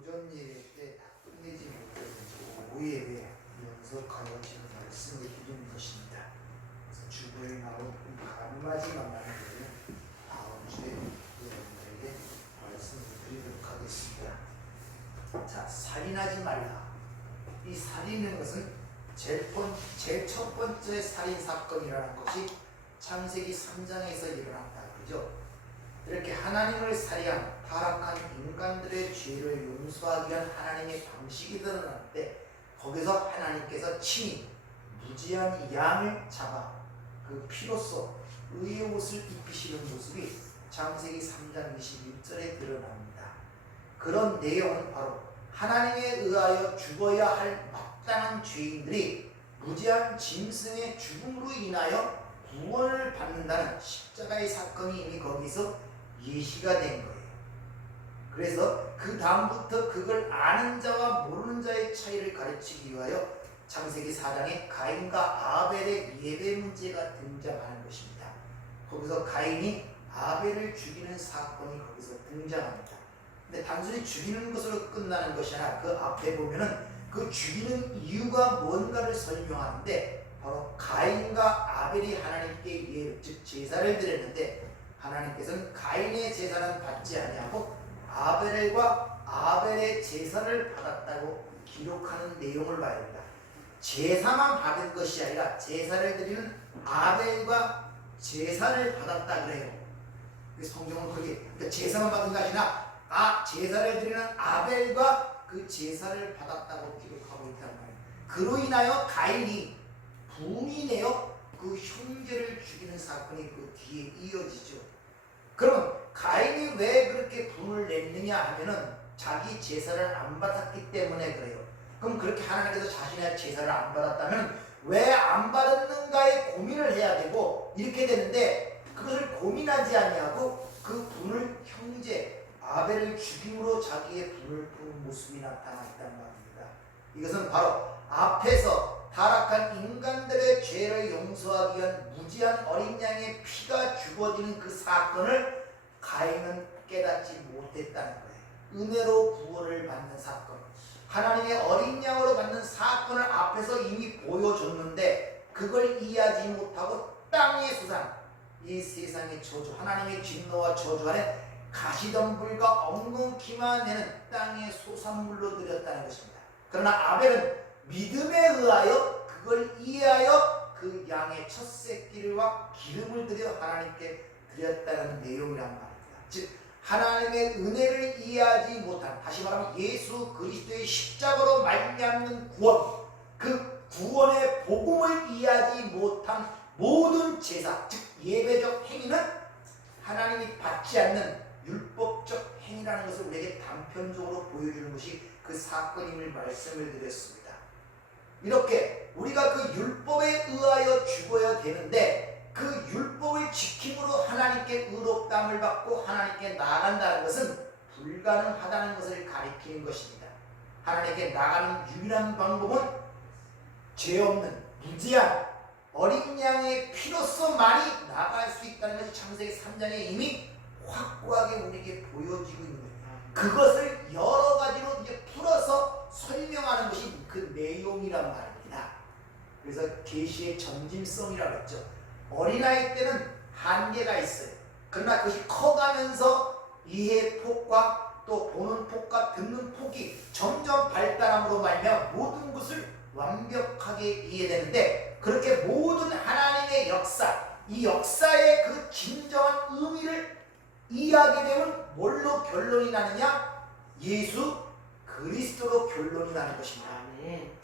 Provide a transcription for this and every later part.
오전 예배 때 끝내지 못하는 오후에 연속하여 지금 말씀을 드리는 것입니다. 그래서 주보에 나온 한 가지만 말하면 다음 주에 여러분들에게 말씀을 드리도록 하겠습니다. 자, 살인하지 말라. 이 살인하는 것은 제일 첫 번째 살인 사건이라는 것이 창세기 3장에서 일어났다 그러죠. 이렇게 하나님을 살해한 타락한 인간들의 죄를 용서하기 위한 하나님의 방식이 드러날 때 거기서 하나님께서 친히 무지한 양을 잡아 그 피로써 의의 옷을 입히시는 모습이 창세기 3장 21절에 드러납니다. 그런 내용은 바로 하나님에 의하여 죽어야 할 마땅한 죄인들이 무지한 짐승의 죽음으로 인하여 구원을 받는다는 십자가의 사건이 이미 거기서 예시가 된 거예요. 그래서 그 다음부터 그걸 아는 자와 모르는 자의 차이를 가르치기 위하여 창세기 4장에 가인과 아벨의 예배 문제가 등장하는 것입니다. 거기서 가인이 아벨을 죽이는 사건이 거기서 등장합니다. 근데 단순히 죽이는 것으로 끝나는 것이 아니라 그 앞에 보면은 그 죽이는 이유가 뭔가를 설명하는데 바로 가인과 아벨이 하나님께 즉 제사를 드렸는데 하나님께서는 가인의 제사는 받지 아니하고 아벨과 아벨의 제사를 받았다고 기록하는 내용을 봐야 합니다. 제사만 받은 것이 아니라 제사를 드리는 아벨과 제사를 받았다 그래요. 성경은 그게 그러니까 제사만 받은 것이 아니라 제사를 드리는 아벨과 그 제사를 받았다고 기록하고 있다는 말이에요. 그로 인하여 가인이 분이 내어 그 형제를 죽이는 사건이 그 뒤에 이어지죠. 그러면 가인이 왜 그렇게 분을 냈느냐 하면은 자기 제사를 안 받았기 때문에 그래요. 그럼 그렇게 하나님께서 자신의 제사를 안 받았다면 왜 안 받았는가에 고민을 해야 되고 이렇게 되는데 그것을 고민하지 아니하고 그 분을 형제 아벨을 죽임으로 자기의 분을 푸는 모습이 나타나 있다는 말입니다. 이것은 바로 앞에서 타락한 인간들의 죄를 용서하기 위한 무지한 어린 양의 피가 죽어지는 그 사건을 가인은 깨닫지 못했다는 거예요. 은혜로 구원을 받는 사건, 하나님의 어린 양으로 받는 사건을 앞에서 이미 보여줬는데 그걸 이해하지 못하고 땅의 수상, 이 세상의 저주, 하나님의 진노와 저주 안에 가시덤불과 엉겅퀴만 내는 땅의 소산물로 드렸다는 것입니다. 그러나 아벨은 믿음에 의하여 그걸 이해하여 그 양의 첫 새끼와 기름을 들여 하나님께 드렸다는 내용이란 말입니다. 즉 하나님의 은혜를 이해하지 못한, 다시 말하면 예수 그리스도의 십자가로 말미암는 구원, 그 구원의 복음을 이해하지 못한 모든 제사, 즉 예배적 행위는 하나님이 받지 않는 율법적 행위라는 것을 우리에게 단편적으로 보여주는 것이 그 사건임을 말씀을 드렸습니다. 이렇게 우리가 그 율법에 의하여 죽어야 되는데 그 율법을 지킴으로 하나님께 의롭다함을 받고 하나님께 나아간다는 것은 불가능하다는 것을 가리키는 것입니다. 하나님께 나가는 유일한 방법은 죄 없는 무지한 어린 양의 피로서만이 나갈 수 있다는 것이 창세기 3장에 이미 확고하게 우리에게 보여지고 있는 거예요. 그것을 여러 가지로 이제 풀어서 설명하는 것이 그 내용이란 말입니다. 그래서 계시의 점진성이라고 했죠. 어린아이 때는 한계가 있어요. 그러나 그것이 커가면서 이해 폭과 또 보는 폭과 듣는 폭이 점점 발달함으로 말미암아 모든 것을 완벽하게 이해되는데 그렇게 모든 하나님의 역사, 이 역사의 그 진정한 의미를 이해하게 되면 뭘로 결론이 나느냐? 예수 그리스도로 결론이 나는 것입니다.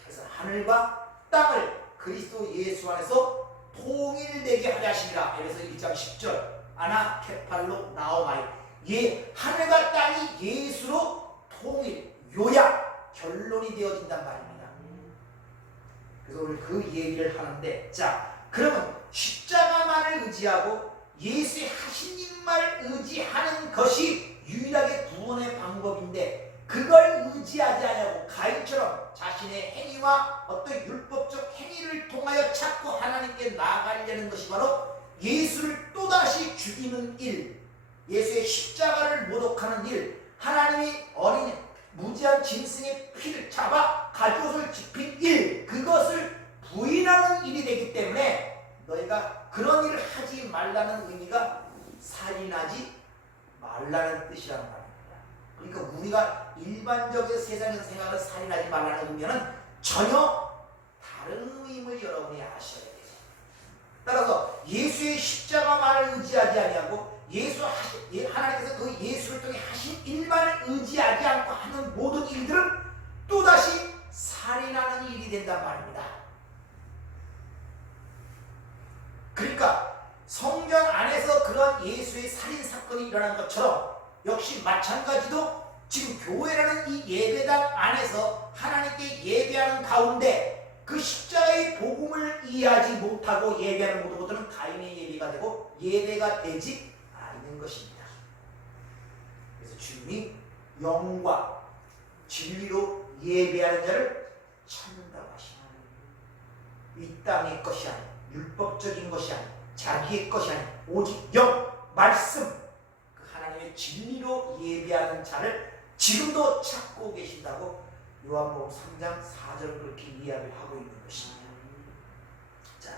그래서 하늘과 땅을 그리스도 예수 안에서 통일되게 하려 하시니라. 그래서 1장 10절 아나 케팔로 나오마이, 하늘과 땅이 예수로 통일, 요약, 결론이 되어진단 말입니다. 그래서 오늘 그 얘기를 하는데, 자 그러면 십자가만을 의지하고 예수의 하신 일만 의지하는 것이 유일하게 구원의 방법인데 그걸 의지하지 않냐고 가인처럼 자신의 행위와 어떤 율법적 행위를 통하여 자꾸 하나님께 나아가려는 것이 바로 예수를 또다시 죽이는 일, 예수의 십자가를 모독하는 일, 하나님이 어린 무지한 짐승의 피를 잡아 가죽옷을 집힌 일, 그것을 부인하는 일이 되기 때문에 너희가 그런 일을 하지 말라는 의미가 살인하지 말라는 뜻이라는 말입니다. 그러니까 우리가 일반적인 세상에서 생각하는 살인하지 말라는 의미는 전혀 다른 의미임을 여러분이 아셔야 돼요. 따라서 예수의 십자가만을 의지하지 아니하고 하나님께서 그 예수를 통해 하신 일만을 의지하지 않고 하는 모든 일들은 또다시 살인하는 일이 된단 말입니다. 그러니까 성전 안에서 그런 예수의 살인 사건이 일어난 것처럼 역시 마찬가지로 지금 교회라는 이 예배당 안에서 하나님께 예배하는 가운데 그 십자가의 복음을 이해하지 못하고 예배하는 모든 것들은 가인의 예배가 되고 예배가 되지 않는 것입니다. 그래서 주님이 영과 진리로 예배하는 자를 찾는다고 하시나요? 이 땅의 것이 아닌 율법적인 것이 아닌 자기의 것이 아닌 오직 영, 말씀, 그 하나님의 진리로 예배하는 자를 지금도 찾고 계신다고 요한복음 3장 4절을 그렇게 이야기를 하고 있는 것입니다. 자,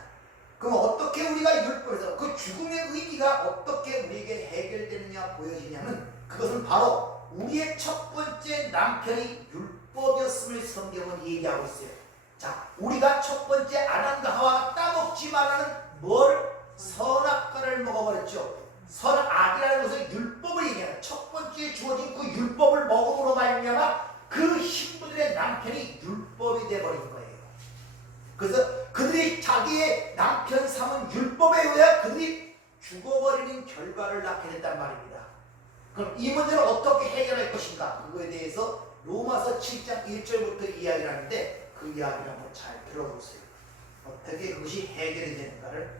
그럼 어떻게 우리가 율법에서 그 죽음의 의미가 어떻게 우리에게 해결되느냐 보여지냐면 그것은 바로 우리의 첫 번째 남편이 율법이었음을 성경은 얘기하고 있어요. 자, 우리가 첫 번째 아담과 하와가 따먹지 말라는 뭘? 선악과를 먹어버렸죠. 선악이라는 것은 율법을 얘기하는 첫 번째 주어진 그 율법을 먹음으로 말미암아 그 신부들의 남편이 율법이 되어버린 거예요. 그래서 그들이 자기의 남편 삼은 율법에 의해 그들이 죽어버리는 결과를 낳게 됐단 말입니다. 그럼 이 문제를 어떻게 해결할 것인가? 그거에 대해서 로마서 7장 1절부터 이야기를 하는데 그 이야기를 한번 잘 들어보세요. 어떻게 그것이 해결이 되는가를.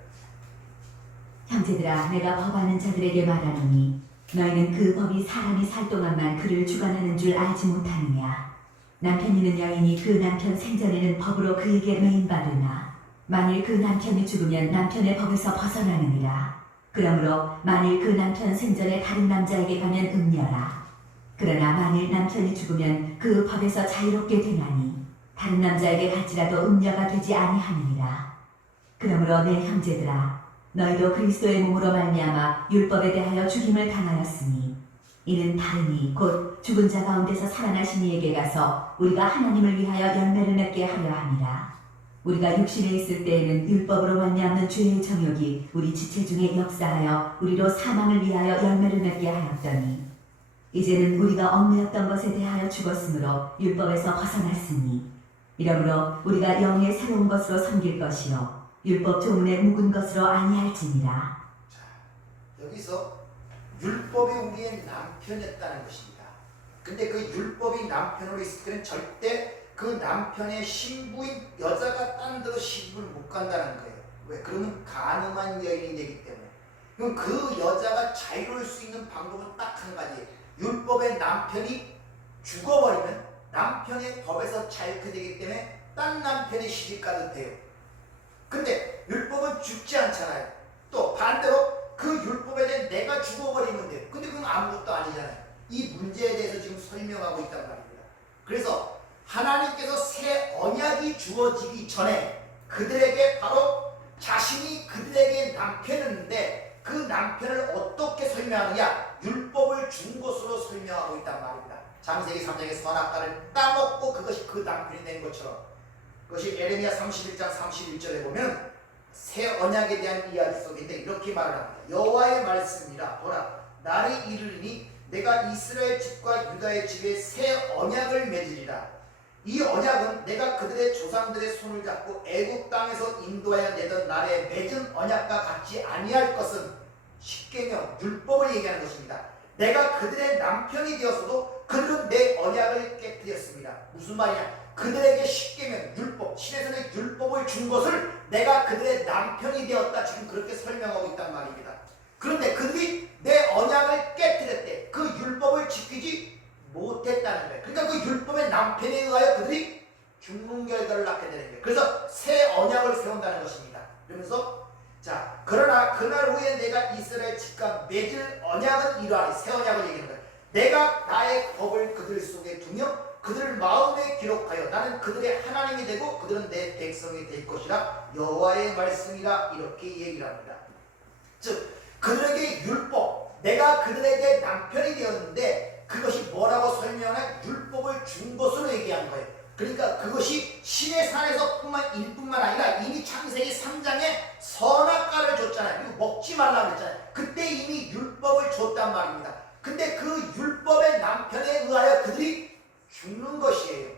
형제들아, 내가 법하는 자들에게 말하노니 너희는 그 법이 사람이 살 동안만 그를 주관하는 줄 알지 못하느냐. 남편 있는 여인이 그 남편 생전에는 법으로 그에게 매인받으나 만일 그 남편이 죽으면 남편의 법에서 벗어나느니라. 그러므로 만일 그 남편 생전에 다른 남자에게 가면 음녀라. 그러나 만일 남편이 죽으면 그 법에서 자유롭게 되나니 다른 남자에게 갈지라도 음녀가 되지 아니하느니라. 그러므로 내 형제들아, 너희도 그리스도의 몸으로 말미암아 율법에 대하여 죽임을 당하였으니 이는 다르니 곧 죽은 자 가운데서 살아나신 이에게 가서 우리가 하나님을 위하여 열매를 맺게 하려 함이라. 우리가 육신에 있을 때에는 율법으로 말미암는 죄의 정욕이 우리 지체 중에 역사하여 우리로 사망을 위하여 열매를 맺게 하였더니 이제는 우리가 얽매였던 것에 대하여 죽었으므로 율법에서 벗어났으니 이러므로 우리가 영의 새로운 것으로 섬길 것이요 율법 조문에 묵은 것으로 아니할지니라. 자, 여기서 율법이 우리의 남편이었다는 것입니다. 근데 그 율법이 남편으로 있을 때는 절대 그 남편의 신부인 여자가 딴 데로 시집을 못 간다는 거예요. 왜? 그러면 간음한 여인이 되기 때문에. 그럼 그 여자가 자유로울 수 있는 방법은 딱 한 가지예요. 율법의 남편이 죽어버리면 남편의 법에서 자유케 되기 때문에 딴 남편의 시집 가도 돼요. 근데 율법은 죽지 않잖아요. 또 반대로 그 율법에 대해 내가 죽어버리면 돼요. 근데 그건 아무것도 아니잖아요. 이 문제에 대해서 지금 설명하고 있단 말입니다. 그래서 하나님께서 새 언약이 주어지기 전에 그들에게 바로 자신이 그들에게 남편이었는데 그 남편을 어떻게 설명하느냐? 율법을 준 것으로 설명하고 있단 말입니다. 창세기 3장의 선악과를 따먹고 그것이 그 남편이 된 것처럼 그것이 에레미야 31장 31절에 보면 새 언약에 대한 이야기 속인데 이렇게 말을 합니다. 여호와의 말씀이라 보라 날이 이르리니 내가 이스라엘 집과 유다의 집에 새 언약을 맺으리라. 이 언약은 내가 그들의 조상들의 손을 잡고 애굽 땅에서 인도하여 내던 날에 맺은 언약과 같지 아니할 것은 십계명 율법을 얘기하는 것입니다. 내가 그들의 남편이 되었어도 그들은 내 언약을 깨뜨렸습니다. 무슨 말이냐? 그들에게 십계명 율법 신에서는 율법을 준 것을 내가 그들의 남편이 되었다. 지금 그렇게 설명하고 있단 말입니다. 그런데 그들이 내 언약을 깨뜨렸대. 그 율법을 지키지 못했다는 거예요. 그러니까 그 율법의 남편에 의하여 그들이 죽는 결과를 낳게 되는 거예요. 그래서 새 언약을 세운다는 것입니다. 그러면서 자 그러나 그날 후에 내가 이스라엘 집과 맺을 언약은 이러하니 새 언약을 얘기하는 거예요. 내가 나의 법을 그들 속에 두며 그들을 법에 기록하여 나는 그들의 하나님이 되고 그들은 내 백성이 될 것이라 여호와의 말씀이라 이렇게 얘기를 합니다. 즉 그들에게 율법, 내가 그들에게 남편이 되었는데 그것이 뭐라고 설명한 율법을 준 것으로 얘기한 거예요. 그러니까 그것이 신의 산에서 일뿐만 아니라 이미 창세기 3장에 선악과를 줬잖아요. 이거 먹지 말라고 했잖아요. 그때 이미 율법을 줬단 말입니다. 근데 그 율법의 남편에 의하여 그들이 죽는 것이에요.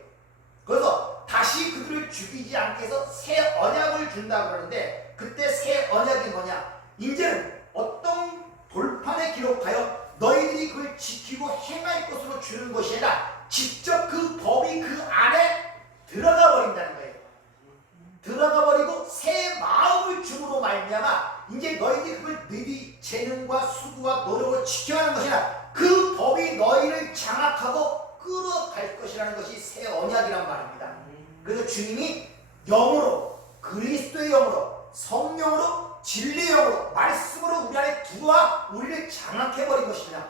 그래서 다시 그들을 죽이지 않게 해서 새 언약을 준다고 그러는데 그때 새 언약이 뭐냐? 이제는 어떤 돌판에 기록하여 너희들이 그걸 지키고 행할 것으로 주는 것이 아니라 직접 그 법이 그 안에 들어가 버린다는 거예요. 들어가 버리고 새 마음을 줌으로 말미암아 이제 너희들이 그걸 너희들이 재능과 수고와 노력을 지켜가는 것이 아니라 그 법이 너희를 장악하고 끌어갈 것이라는 것이 새 언약이란 말입니다. 그래서 주님이 영으로 그리스도의 영으로 성령으로 진리의 영으로 말씀으로 우리 안에 들어와 우리를 장악해버린 것입니다.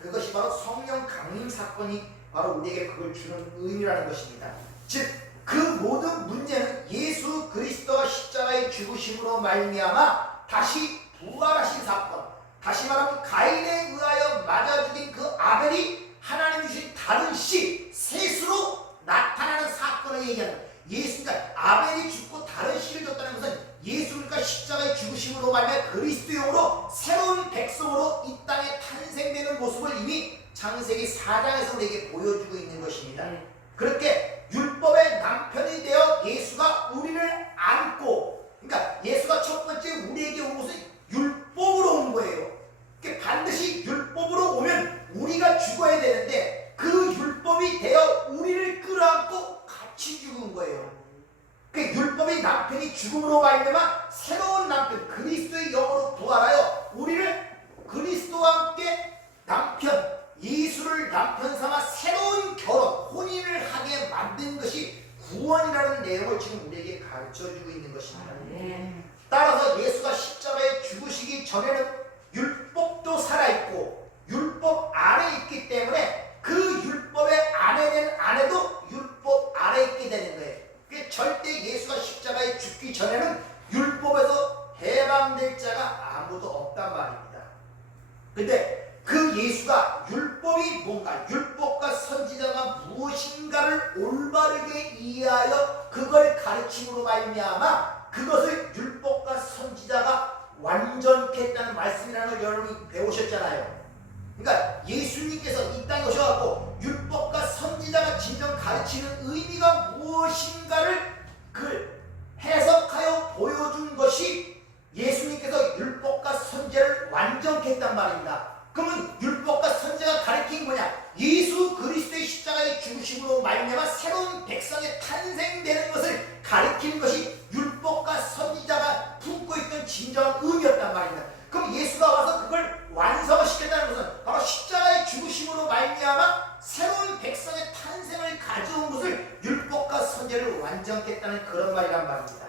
그것이 바로 성령 강림 사건이 바로 우리에게 그걸 주는 의미라는 것입니다. 즉 그 모든 문제는 예수 그리스도가 십자가의 죽으심으로 말미암아 다시 부활하신 사건, 다시 말하면 가인에 의하여 맞아 죽인 그 아벨이 하나님이 주신 다른 씨, 셋으로 나타나는 사건을 얘기하는 거예요. 예수가 아벨이 죽고 다른 씨를 줬다는 것은 예수가 십자가의 죽으심으로 말미암아 그리스도용으로 새로운 백성으로 이 땅에 탄생되는 모습을 이미 창세기 4장에서 우리에게 보여주고 있는 것입니다. 그렇게 율법의 남편이 되어 예수가 우리를 안고, 그러니까 예수가 첫 번째 우리에게 온 것은 율법으로 온 거예요. 그러니까 반드시 율법으로 오면 우리가 죽어야 되는데 그 율법이 되어 우리를 끌어안고 같이 죽은 거예요. 그 율법의 남편이 죽음으로 말미암아 새로운 남편 그리스도의 영으로 부활하여 우리를 그리스도와 함께 남편 예수를 남편 삼아 새로운 결혼 혼인을 하게 만든 것이 구원이라는 내용을 지금 우리에게 가르쳐주고 있는 것입니다. 따라서 예수가 십자가에 죽으시기 전에는 율법도 살아있고 율법 안에 있기 때문에 그 율법의 안에 된 안에도 율법 아래 있게 되는 거예요. 절대 예수가 십자가에 죽기 전에는 율법에서 해방될 자가 아무도 없단 말입니다. 근데 그 예수가 율법이 뭔가, 율법과 선지자가 무엇인가를 올바르게 이해하여 그걸 가르침으로 말미암아 그것을 율법과 선지자가 완전케 했다는 말씀이라는 걸 여러분이 배우셨잖아요. 그러니까 예수님께서 이 땅에 오셔갖고 율법과 선지자가 진정 가르치는 의미가 무엇인가를 그 해석하여 보여준 것이 예수님께서 율법과 선지자를 완전케 했단 말입니다. 그러면 율법과 선지자가 가르친 뭐냐? 예수 그리스도의 십자가의 죽으심으로 말미암아 새로운 백성의 탄생되는 것을 가르치는 것이 율법과 선지자가 품고 있던 진정한 의미였단 말입니다. 그럼 예수가 와서 그걸 완성을 시켰다는 것은 바로 십자가의 죽으심으로 말미암아 새로운 백성의 탄생을 가져온 것을 율법과 선지자를 완전케 했다는 그런 말이란 말입니다.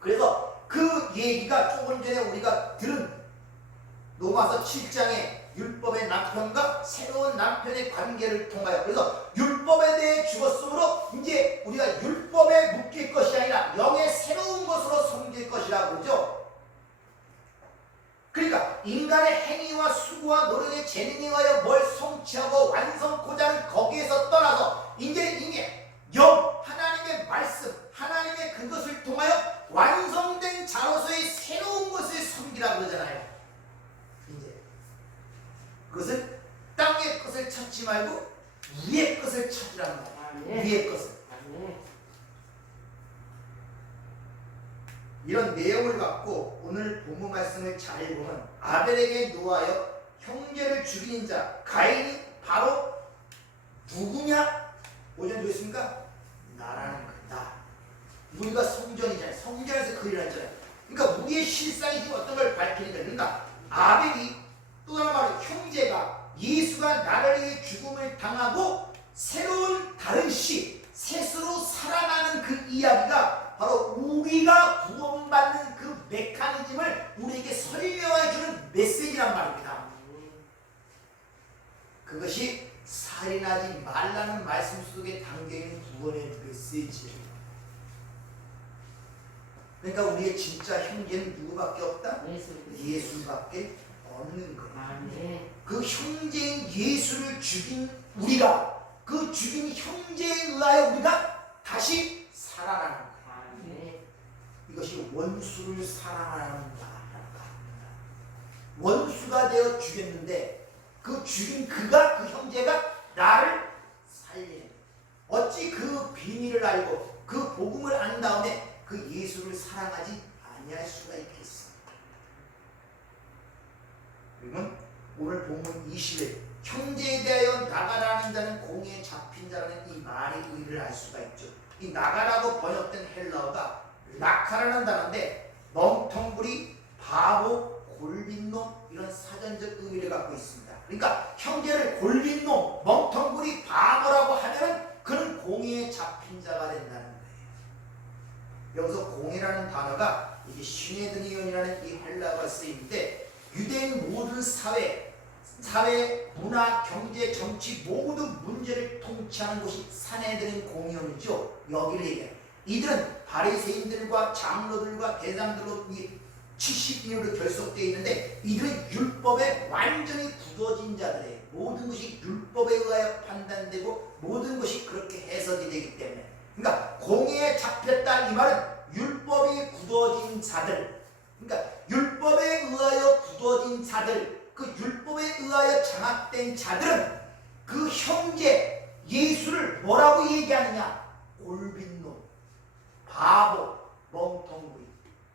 그래서 그 얘기가 조금 전에 우리가 들은 로마서 7장의 율법의 남편과 새로운 남편의 관계를 통하여 그래서 율법에 대해 죽었으므로 이제 우리가 율법에 묶일 것이 아니라 영의 새로운 것으로 섬길 것이라고 그러죠. 그러니까 인간의 행위와 수고와 노력의 재능에 의하여 뭘 성취하고 완성코자 하는 거기에서 떠나서 이제 영, 하나님의 말씀, 하나님의 그것을 통하여 완성된 자로서의 새로운 것을 섬기라고 그러잖아요. 이제 그것을 땅의 것을 찾지 말고 위의 것을 찾으라는 거예요. 위의 것을. 이런 내용을 갖고 오늘 본문 말씀을 잘 보면 아벨에게 노하여 형제를 죽이는 자 가인이 바로 누구냐? 오전 주겠습니까? 나라는 거다. 우리가 성전이잖아요. 성전에서 그 일을 했잖아요. 그러니까 우리의 실상이 지금 어떤 걸 밝히는 거예요. 그러니까 아벨이 또 다른 말로 형제가 예수가 나를 위해 죽음을 당하고 새로운 다른 씨 셋으로 살아나는 그 이야기가 바로 우리가 구원받는 그 메커니즘을 우리에게 설명해주는 메시지란 말입니다. 그것이 살인하지 말라 말라는 말씀 속에 담겨있는 구원의 메시지예요. 그러니까 우리의 진짜 형제는 누구밖에 없다? 예수밖에 없는 거예요. 아멘. 그 형제인 예수를 죽인 우리가, 그 죽인 형제에 의하여 우리가 다시 살아나는 거예요. 아멘. 이것이 원수를 사랑하는 마음입니다. 원수가 되어 죽였는데 그 죽인 그가, 그 형제가 나를 살리는, 어찌 그 비밀을 알고 그 복음을 안 다음에 그 예수를 사랑하지 아니할 수가 있겠습니까? 그러면 오늘 본문 20일 형제에 대하여 나가라는 자는 공에 잡힌 자라는 이 말의 의미를 알 수가 있죠. 이 나가라고 번역된 헬라어가 낙하라는 단어인데 멍텅구리, 바보, 골빈놈 이런 사전적 의미를 갖고 있습니다. 그러니까 형제를 골빈놈, 멍텅구리, 바보라고 하면 그는 공에 잡힌 자가 된다는 거예요. 여기서 공이라는 단어가 이게 시네드니온이라는 이 헬라어가 쓰이는데 유대인 모든 사회, 문화, 경제, 정치 모든 문제를 통치하는 곳이 사내들인 공의원이죠. 여기를 얘기해요. 이들은 바리새인들과 장로들과 대장들로 70인으로 결속되어 있는데 이들은 율법에 완전히 굳어진 자들이에요. 모든 것이 율법에 의하여 판단되고 모든 것이 그렇게 해석이 되기 때문에, 그러니까 공에 잡혔다 이 말은 율법이 굳어진 자들, 그러니까 율법에 의하여 굳어진 자들, 그 율법에 의하여 장악된 자들은 그 형제 예수를 뭐라고 얘기하느냐? 골빈놈, 바보, 멍텅구리.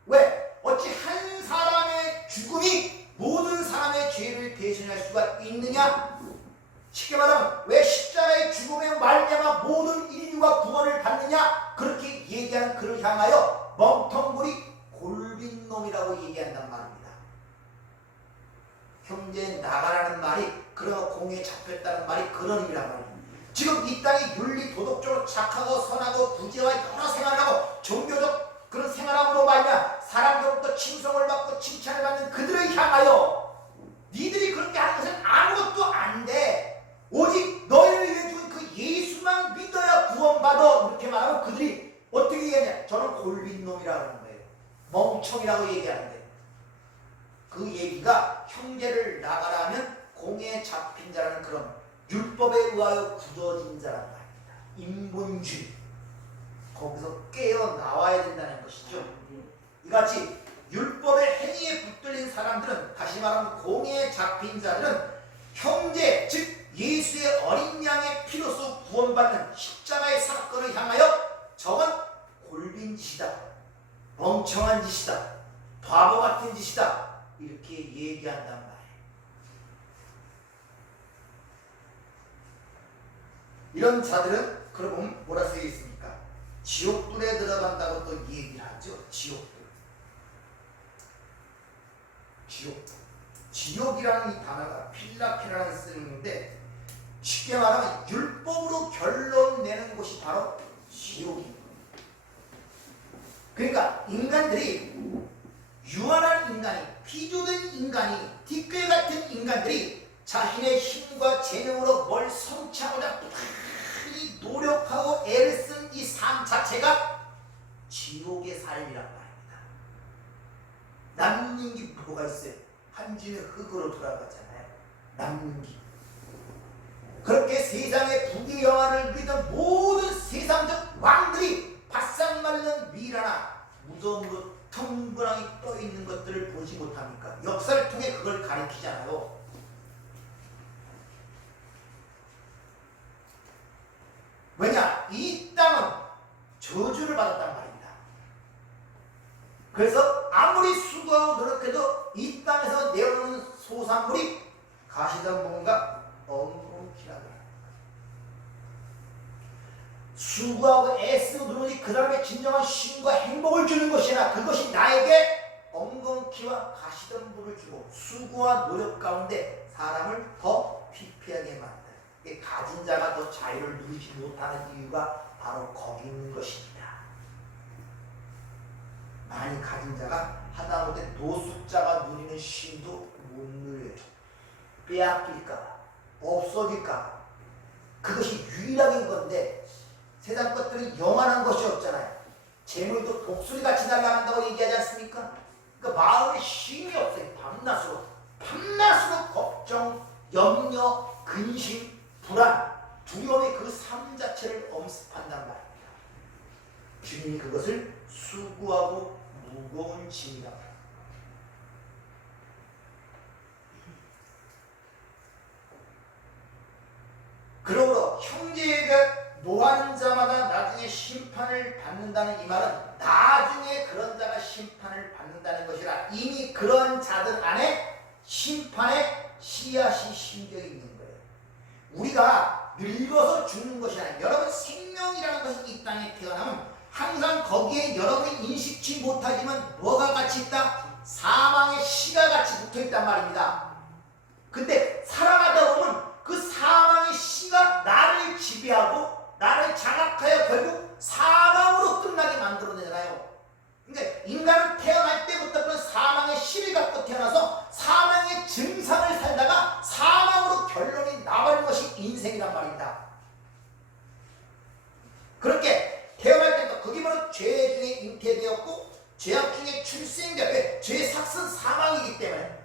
왜? 어찌 한 사람의 죽음이 모든 사람의 죄를 대신할 수가 있느냐? 쉽게 말하면 왜 십자가의 죽음에 말미암아 모든 인류가 구원을 받느냐? 그렇게 얘기하는 그를 향하여 멍텅구리, 골빈놈이라고 얘기한단 말입니다. 형제 나가라는 말이, 그러나 공에 잡혔다는 말이 그런 의미란 말입니다. 지금 이 땅이 윤리 도덕적으로 착하고 선하고 부재와 여러 생활을 하고 종교적 그런 생활함으로 말미암아 사람들로부터 칭송을 받고 칭찬을 받는 그들을 향하여 니들이 그렇게 하는 것은 아무것도 안 돼. 오직 너희를 위해 준 그 예수만 믿어야 구원받아. 이렇게 말하면 그들이 어떻게 얘기하냐? 저는 골빈놈이라고 하는 거예요. 멍청이라고 얘기하는데, 그 얘기가 형제를 나가라 하면 공에 잡힌 자라는 그런 율법에 의하여 굳어진 자란 말입니다. 인본주의, 거기서 깨어나와야 된다는 것이죠. 이같이 율법의 행위에 붙들린 사람들은, 다시 말하면 공에 잡힌 자들은 형제, 즉 예수의 어린 양의 피로써 구원받는 십자가의 사건을 향하여 저건 골빈 짓이다, 멍청한 짓이다, 바보 같은 짓이다, 이렇게 얘기한단 말이에요. 이런 자들은 그러면 뭐라 쓰여 있습니까? 지옥불에 들어간다고 또 얘기를 하죠. 지옥불. 지옥이라는 이 단어가 필라케라는 쓰는데, 쉽게 말하면 율법으로 결론 내는 곳이 바로 지옥입니다. 그러니까 인간들이, 유한한 인간이, 비교된 인간이, 뒷괴 같은 인간들이 자신의 힘과 재능으로 뭘 성취하고자 부단히 노력하고 애를 쓴 이 삶 자체가 지옥의 삶이란 말입니다. 남는 게 뭐가 있어요? 한지는 흙으로 돌아가잖아요. 남는 게. 그렇게 세상의 부귀영화를 누리던 모든 세상적 왕들이 바싹 말른 미라나 무더운 것, 텅구렁이 떠 있는 것들을 보지 못합니까? 역사를 통해 그걸 가리키잖아요. 왜냐? 이 땅은 저주를 받았단 말입니다. 그래서 아무리 수고하고 노력해도 이 땅에서 내려오는 소산물이 가시덤불과 엉겅퀴라고 합니다. 수고하고 애쓰고 노력이 그 다음에 진정한 쉼과 행복을 주는 것이나 그것이 나에게 엉겅퀴와 가시덤불을 주고 수고와 노력 가운데 사람을 더 피폐하게 만든다. 가진 자가 더 자유를 누리지 못하는 이유가 바로 거기 있는 것입니다. 많이 가진 자가 하다못해 노숙자가 누리는 쉼도 못 누려요. 빼앗길까 봐, 없어질까 봐. 그것이 유일하게 건데 세상 것들은 영원한 것이 없잖아요. 재물도 독수리같이 날아간다고 얘기하지 않습니까? 그러니까 마음에 쉼이 없어요. 밤낮으로 걱정, 염려, 근심, 불안, 두려움의 그 삶 자체를 엄습한단 말입니다. 주님이 그것을 수고하고 무거운 짐이라고 합니다. 그러므로 형제가 노한 자마다 나중에 심판을 받는다는 이 말은 나중에 그런 자가 심판을 받는다는 것이라 이미 그런 자들 안에 심판의 씨앗이 심겨 있는 거예요. 우리가 늙어서 죽는 것이 아니라 여러분 생명이라는 것이 이 땅에 태어나면 항상 거기에 여러분이 인식치 못하지만 뭐가 같이 있다? 사망의 씨가 같이 붙어있단 말입니다. 근데 살아가다 보면 그 사망의 씨가 나를 지배하고 나를 장악하여 결국 사망으로 끝나게 만들어내잖아요. 그러니까 인간은 태어날 때부터 그런 사망의 씨를 갖고 태어나서 사망의 증상을 살다가 사망으로 결론이 나버리는 것이 인생이란 말입니다. 그렇게 태어날 때부터 그게 바로 죄 중에 잉태되었고 죄악 중에 출생되었고 죄의 삭은 사망이기 때문에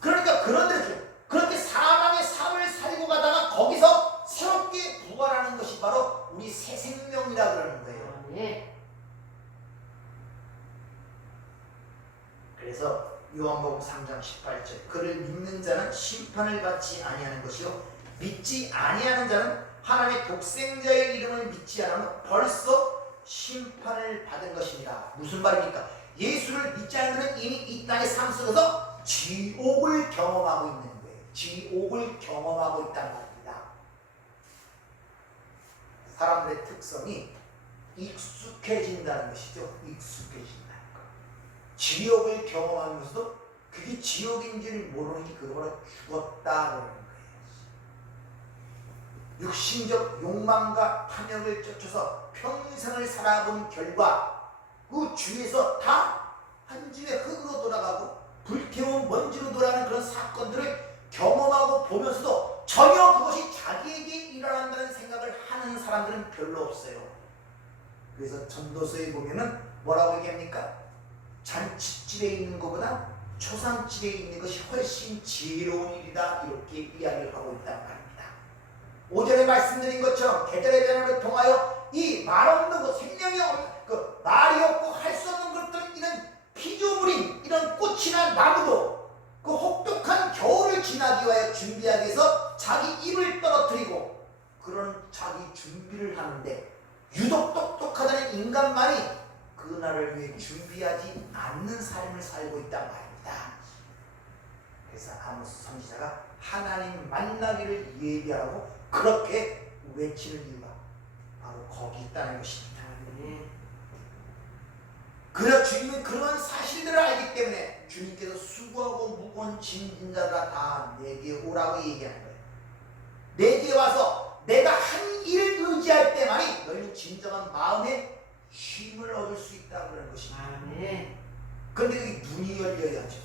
그러니까 그런 데로 그렇게 사망의 삶을 살고 가다가 거기서 새롭게 부활하는 것이 바로 우리 새 생명이라 그러는 거예요. 네. 그래서 요한복음 3장 18절 그를 믿는 자는 심판을 받지 아니하는 것이요 믿지 아니하는 자는 하나님의 독생자의 이름을 믿지 않으면 벌써 심판을 받은 것입니다. 무슨 말입니까? 예수를 믿지 않는 자는 이미 이 땅의 삶 속에서 지옥을 경험하고 있는 거예요. 지옥을 경험하고 있다는 말입니다. 사람들의 특성이 익숙해진다는 것이죠. 익숙해진다는 것. 지옥을 경험하면서도 그게 지옥인지를 모르는 게 그거보다 죽었다는 거예요. 육신적 욕망과 탐욕을 쫓아서 평생을 살아본 결과 그 주위에서 다 한 집의 흙으로 돌아가고 불태운 먼지로 돌아가는 그런 사건들을 경험하고 보면서도 전혀 그것이 자기에게 일어난다는 생각을 하는 사람들은 별로 없어요. 그래서 전도서에 보면은 뭐라고 얘기합니까? 잔치집에 있는 것보다 초상집에 있는 것이 훨씬 지혜로운 일이다 이렇게 이야기를 하고 있단 말입니다. 오전에 말씀드린 것처럼 계절의 변화를 통하여 이 말없는 것, 생명이 없는 그 말이 없고 할 수 없는 것들은 이런 피조물인 이런 꽃이나 나무도 그 혹독한 겨울을 지나기 위하여 준비하기 위해서 자기 입을 떨어뜨리고 그런 자기 준비를 하는데 유독 똑똑하다는 인간만이 그날을 위해 준비하지 않는 삶을 살고 있단 말입니다. 그래서 아모스 선지자가 하나님 만나기를 예비하라고 그렇게 외치는 이유가 바로 거기 있다는 것입니다. 그래서 주님은 그러한 사실들을 알기 때문에 주님께서 수고하고 무거운 짐진 자가 다 내게 오라고 얘기하는 거예요. 내게 와서 내가 한 일을 의지할 때만이 너희는 진정한 마음의 쉼을 얻을 수 있다고 그러는 것입니다. 그런데 그게 눈이 열려야죠.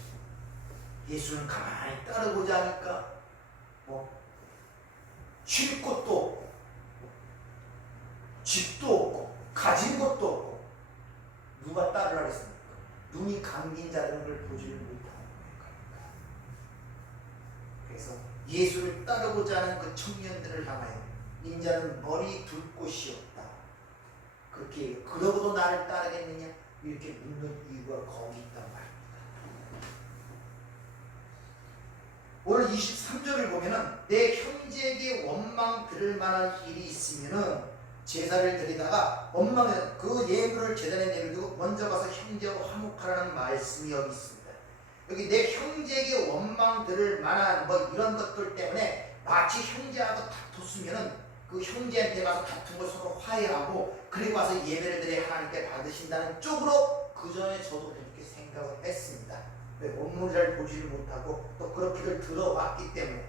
예수는 가만히 따르고자 하니까 쉴 곳도 없고 집도 없고 가진 것도 없고 누가 따르라 했습니까? 눈이 감긴 자들은 그걸 보지를 못하는 거예요. 그래서 예수를 따르고자 하는 그 청년들을 향하여 인자는 머리 둘 곳이 없다. 그렇게 그러고도 나를 따르겠느냐? 이렇게 묻는 이유가 거기 있단 말입니다. 오늘 23절을 보면은 내 형제에게 원망 들을 만한 일이 있으면은 제사를 드리다가 원망해서 그 예물을 제단에 내려두고 먼저 가서 형제하고 화목하라는 말씀이 여기 있습니다. 여기 내 형제에게 원망 들을 만한 이런 것들 때문에 마치 형제하고 다퉜으면은 그 형제한테 가서 다툰 걸 서로 화해하고 그리고 와서 예배를 드려 하나님께 받으신다는 쪽으로 그 전에 저도 그렇게 생각을 했습니다. 원문을 잘 보지를 못하고 또 그렇게를 들어왔기 때문에.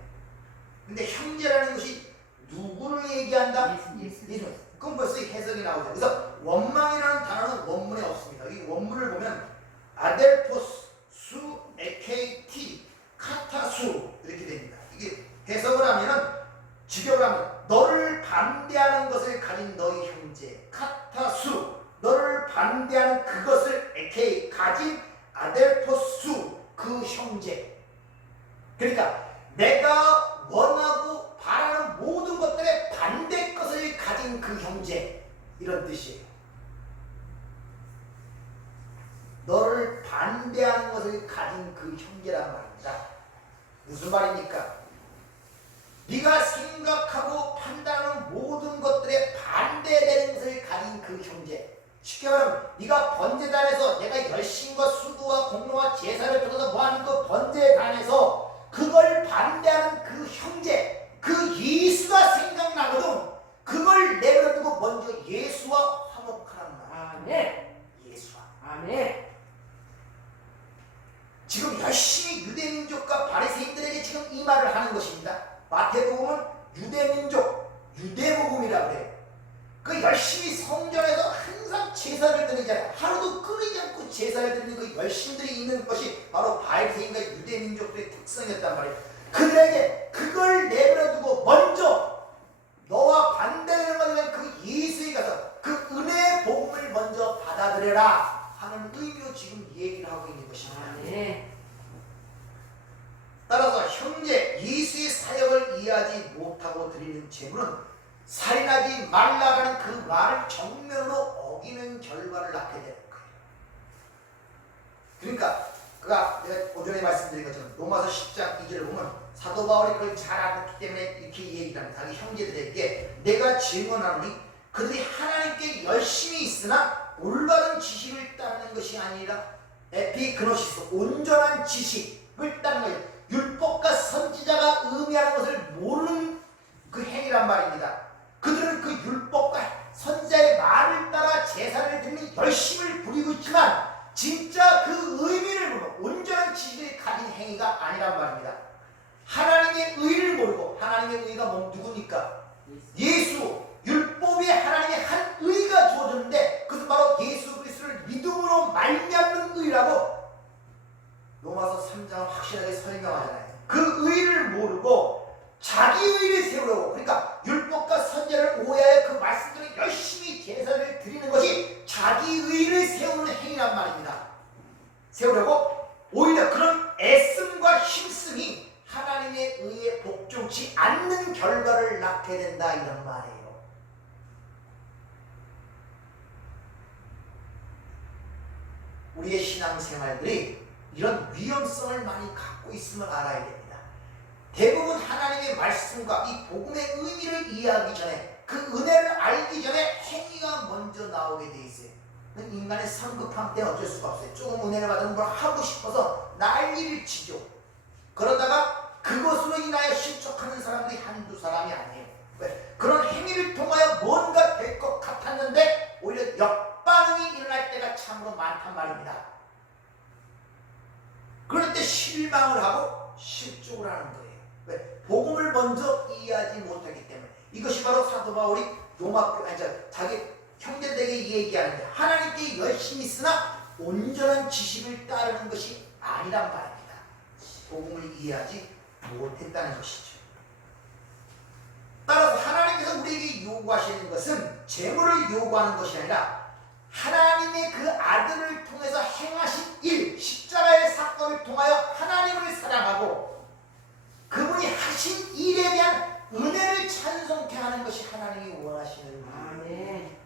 근데 형제라는 것이 누구를 얘기한다? 예수. 그럼 벌써 해석이 나오죠. 그래서 원망이라는 단어는 원문에 없습니다. 이 원문을 보면 아델포스, 수, 에케이티, 카타수 이렇게 됩니다. 이게 해석을 하면은 직역을 하면 너를 반대하는 것을 가진 너희 형제 카타수, 너를 반대하는 그것을 에케이 가진 아델포수 그 형제. 그러니까 내가 원하고 바라는 모든 것들의 반대 것을 가진 그 형제, 이런 뜻이에요. 너를 반대하는 것을 가진 그 형제란 말입니다. 무슨 말입니까? 네가 생각하고 판단하는 모든 것들에 반대되는 것을 가진 그 형제. 쉽게 말하면 네가 번제단에서 내가 열심과 수고와 공로와 제사를 통해서 모아낸 그 번제단에서 그걸 반대하는 그 형제, 그 예수가 생각나거든. 그걸 내버려두고 먼저 예수와 화목하라는 말. 아멘. 예수와. 아멘. 지금 열심히 유대민족과 바리새인들에게 지금 이 말을 하는 것입니다. 마태복음은 유대민족, 유대복음이라고 그래요. 그 열심히 성전에서 항상 제사를 드리잖아요. 하루도 끊이지 않고 제사를 드리는 그 열심들이 있는 것이 바로 바리새인과 유대민족들의 특성이었단 말이에요. 그들에게 그걸 내버려두고 먼저 너와 반대되는 것은 그 예수에 가서 그 은혜의 복음을 먼저 받아들여라 하는 의미로 지금 얘기를 하고 있는 것입니다. 아멘. 따라서 형제, 예수의 사역을 이해하지 못하고 드리는 제물은 살인하지 말라라는 그 말을 정면으로 어기는 결과를 낳게 되는 거예요. 그러니까 그가 내가 오전에 말씀드린 것처럼 로마서 10장 2절을 보면 사도 바울이 그걸 잘 알았기 때문에 이렇게 얘기를 합니다. 자기 형제들에게 내가 증언하노니 그들이 하나님께 열심히 있으나 올바른 지식을 따르는 것이 아니라 에피그노시스, 온전한 지식을 따르는 거예요. 율법과 선지자가 의미하는 것을 모르는 그 행위란 말입니다. 그들은 그 율법과 선지자의 말을 따라 제사를 드리는 열심을 부리고 있지만 진짜 그 의미를 모르고 온전한 지식을 가진 행위가 아니란 말입니다. 하나님의 의를 모르고, 하나님의 의가 누구니까? 예수, 율법에 하나님의 한 의가 주어졌는데 그것은 바로 예수 그리스도를 믿음으로 말미암는 의라고 로마서 3장은 확실하게 설명하잖아요. 그 의를 모르고 자기 의를 세우려고, 그러니까 율법과 선지자를 오해하여 그 말씀대로 열심히 제사를 드리는 것이 자기 의를 세우는 행위란 말입니다. 세우려고 오히려 그런 애씀과 힘씀이 하나님의 의에 복종치 않는 결과를 낳게 된다, 이런 말이에요. 우리의 신앙생활들이 이런 위험성을 많이 갖고 있음을 알아야 됩니다. 대부분 하나님의 말씀과 이 복음의 의미를 이해하기 전에, 그 은혜를 알기 전에 행위가 먼저 나오게 돼 있어요. 인간의 성급함 때문에 어쩔 수가 없어요. 조금 은혜를 받으면 뭘 하고 싶어서 난리를 치죠. 그러다가 그것으로 인하여 실족하는 사람들이 한두 사람이 아니에요. 왜? 그런 행위를 통하여 뭔가 될 것 같았는데 오히려 역반응이 일어날 때가 참으로 많단 말입니다. 그럴 때 실망을 하고 실족을 하는 거예요. 왜? 복음을 먼저 이해하지 못하기 때문에. 이것이 바로 사도 바울이 자기 형제들에게 얘기하는데, 하나님께 열심히 있으나 온전한 지식을 따르는 것이 아니란 말입니다. 복음을 이해하지 못했다는 것이죠. 따라서 하나님께서 우리에게 요구하시는 것은 재물을 요구하는 것이 아니라 하나님의 그 아들을 통해서 행하신 일, 십자가의 사건을 통하여 하나님을 사랑하고 그분이 하신 일에 대한 은혜를 찬송케 하는 것이 하나님이 원하시는 일입니다. 아멘.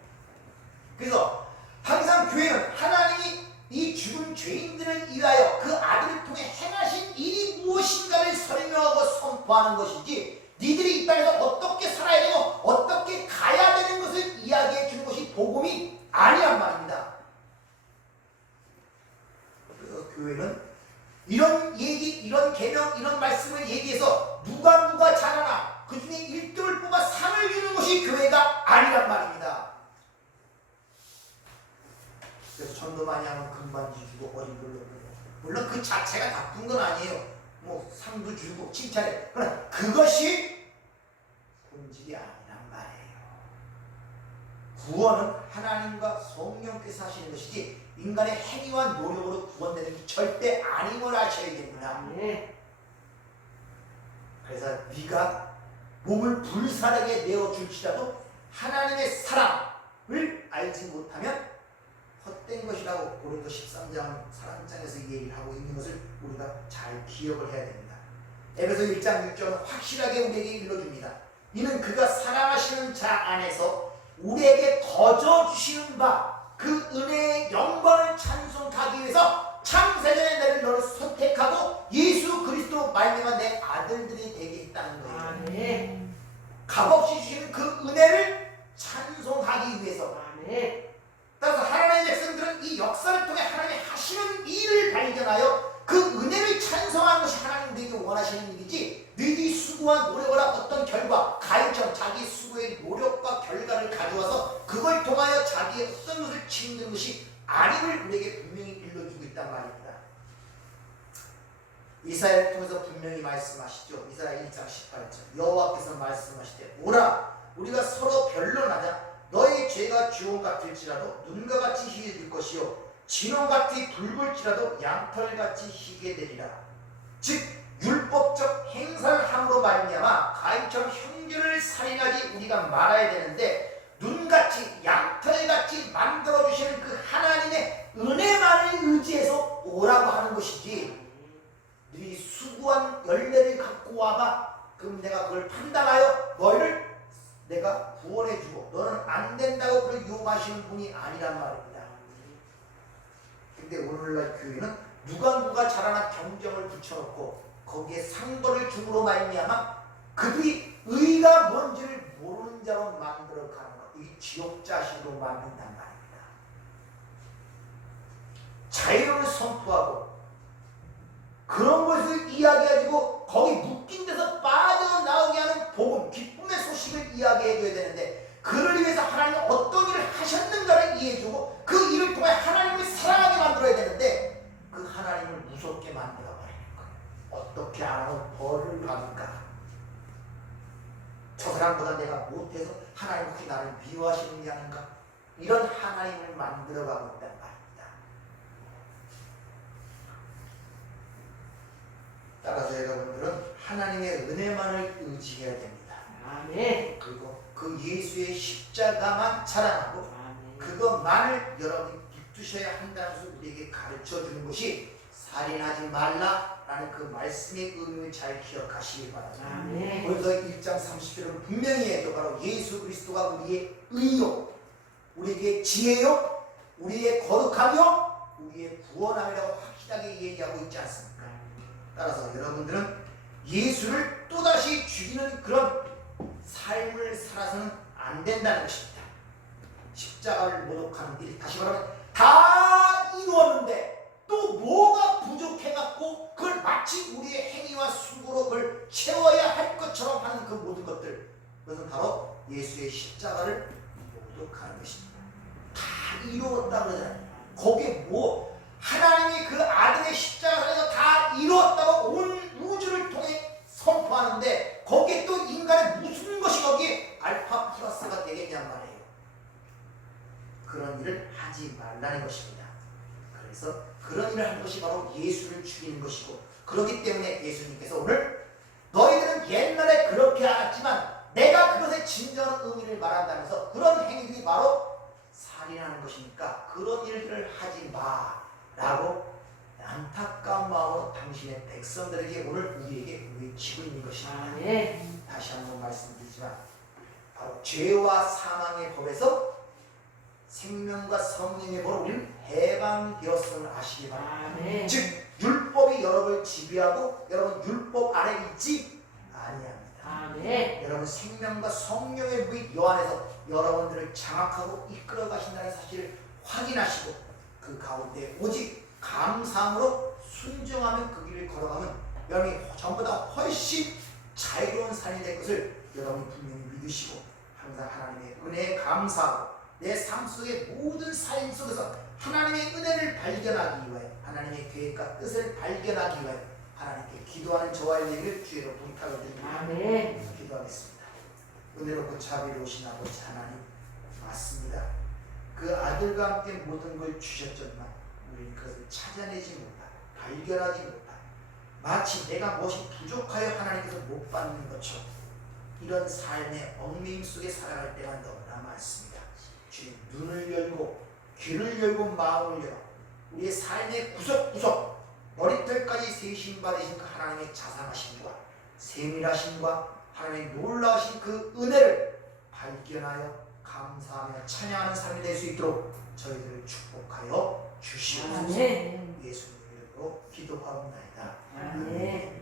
그래서 항상 교회는 하나님이 이 죽은 죄인들을 위하여 그 아들을 통해 행하신 일이 무엇인가를 설명하고 선포하는 것이지, 니들이 이 땅에서 어떻게 살아야 되고 어떻게 가야 되는 것을 이야기해 주는 것이 복음이 아니란 말입니다. 그래서 교회는 이런 얘기, 이런 계명, 이런 말씀을 얘기해서 누가 잘하나 그 중에 1등을 뽑아 상을 주는 것이 교회가 아니란 말입니다. 그래서 전도 많이 하면 금반지 주고 어린 걸로, 물론 그 자체가 나쁜 건 아니에요. 뭐 상도 주고 칭찬해. 그러나 그것이 본질이 아니란 말이에요. 구원은 하나님과 성령께서 하시는 것이지 인간의 행위와 노력으로 구원되는 게 절대 아님을 아셔야 됩니다. 아멘. 그래서 네가 몸을 불사르게 내어줄지라도 하나님의 사랑을 알지 못하면 헛된 것이라고 고린도 13장 4장에서 얘기를 하고 있는 것을 우리가 잘 기억을 해야 됩니다. 에베소 1장 6절은 확실하게 우리에게 일러줍니다. 이는 그가 사랑하시는 자 안에서 우리에게 거저 주시는 바 그 은혜의 영광을 찬송하기 위해서 창세전에 내를 너를 선택하고 예수 그리스도 말미암아 내 아들들이 되게 했다는 거예요. 아멘. 값없이 주시는 그 은혜를 찬송하기 위해서. 아멘. 따라서 하나님의 백성들은 이 역사를 통해 하나님이 하시는 일을 발견하여 그 은혜를 찬송하는 것이 하나님 우리에게 원하시는 일이지, 너희들이 수고한 노력을 한 어떤 결과, 가인처럼 자기 수고의 노력과 결과를 가져와서 그걸 통하여 자기의 어떤 것을 책임지는 것이 아님을 우리에게 분명히 일러주고 있단 말입니다. 이사야를 통해서 분명히 말씀하시죠. 이사야 1장 18절 여호와께서 말씀하시되 오라 우리가 서로 변론하자. 너의 죄가 주홍 같을지라도 눈과 같이 희게 될 것이요 진홍같이 붉을지라도 양털같이 희게 되리라. 즉 율법적 행사를 함으로 말미암아 가인처럼 형제를 살인하지 우리가 말아야 되는데, 눈같이 양털같이 만들어주시는 그 하나님의 은혜만을 의지해서 오라고 하는 것이지, 너희 수고한 열매를 갖고 와봐 그럼 내가 그걸 판단하여 너희를 내가 구원해주고 너는 안 된다고 그걸 요구하시는 분이 아니란 말입니다. 근데 오늘날 교회는 누가 잘하나 경쟁을 붙여놓고 거기에 상도를 줌으로 말미암아 그들이 의가 뭔지를 모르는 자로 만들어가는 것, 이 지옥자식으로 만든단 말입니다. 자유를 선포하고 그런 것을 이야기해주고 거기 묶인 데서 빠져나오게 하는 복음, 기쁨의 소식을 이야기해줘야 되는데, 그를 위해서 하나님이 어떤 일을 하셨는가를 이해해주고 그 일을 통해 하나님을 사랑하게 만들어야 되는데, 그 하나님을 무섭게 만들어버리는 거예요. 어떻게 안 하고 벌을 받을까? 저 사람보다 내가 못해서 하나님 혹시 나를 미워하시는 게 아닌가? 이런 하나님을 만들어가고 있단 말입니다. 따라서 여러분들은 하나님의 은혜만을 의지해야 됩니다. 아멘. 그리고 그 예수의 십자가만 자랑하고 아멘. 그것만을 여러분이 붙드셔야 한다는 것을 우리에게 가르쳐주는 것이 살인하지 말라라는 그 말씀의 의미를 잘 기억하시기 바랍니다. 아멘. 그래서 1장 30절은 분명히 해도 바로 예수 그리스도가 우리의 의요, 우리에게 지혜요, 우리의 거룩함이요, 우리의 구원함이라고 확실하게 얘기하고 있지 않습니까? 따라서 여러분들은 예수를 또다시 죽이는 그런 삶을 살아서는 안 된다는 것입니다. 십자가를 모독하는 일, 다시 말하면 다 이루었는데 또 뭐가 부족해갖고 그걸 마치 우리의 행위와 수고로 그걸 채워야 할 것처럼 하는 그 모든 것들, 그것은 바로 예수의 십자가를 모독하는 것입니다. 다 이루었다 그러잖아요. 거기에 뭐 하나님이 그 아들의 십자가에서 다 이루었다고 온 우주를 통해 선포하는데 거기에 또 인간의 무슨 것이 거기에 알파 플러스가 되겠냔 말이에요. 그런 일을 하지 말라는 것입니다. 그래서 그런 일을 하는 것이 바로 예수를 죽이는 것이고, 그렇기 때문에 예수님께서 오늘 너희들은 옛날에 그렇게 알았지만 내가 그것의 진정한 의미를 말한다면서 그런 행위들이 바로 살인하는 것이니까 그런 일들을 하지 마라고 안타까운 마음으로 당신의 백성들에게 오늘 우리에게 외치고 있는 것입니다. 아멘. 다시 한번 말씀드리지만 바로 죄와 사망의 법에서 생명과 성령의 법으로 우리는 해방되었음을 아시기 바랍니다. 아멘. 즉 율법이 여러분을 지배하고 여러분 율법 아래 있지 아니합니다. 아멘. 여러분 생명과 성령의 무익 요 안에서 여러분들을 장악하고 이끌어 가신다는 사실을 확인하시고 그 가운데 오직 감사함으로 순종하면 그 길을 걸어가면 여러분이 전보다 훨씬 자유로운 삶이 될 것을 여러분이 분명히 믿으시고 항상 하나님의 은혜에 감사하고 내 삶 속의 모든 삶 속에서 하나님의 은혜를 발견하기 위하여 하나님의 계획과 뜻을 발견하기 위하여 하나님께 기도하는 저와 여러분을 주의로 부탁을 드립니다. 아멘. 기도하겠습니다. 은혜롭고 자비로우신 아버지 하나님, 맞습니다. 그 아들과 함께 모든 걸 주셨지만 우리는 그것을 찾아내지 못하고 발견하지 못하고 마치 내가 무엇이 부족하여 하나님께서 못 받는 것처럼 이런 삶의 얽매임 속에 살아갈 때가 너무나 많습니다. 주님 눈을 열고 귀를 열고 마음을 열어 우리의 삶의 구석구석 머리털까지 세심받으신 그 하나님의 자상하심과 세밀하심과 하나님의 놀라우신 그 은혜를 발견하여 감사하며 찬양하는 삶이 될 수 있도록 저희들을 축복하여 주시옵소서. 아멘. 예수님 이름으로 기도하옵나이다. 아멘.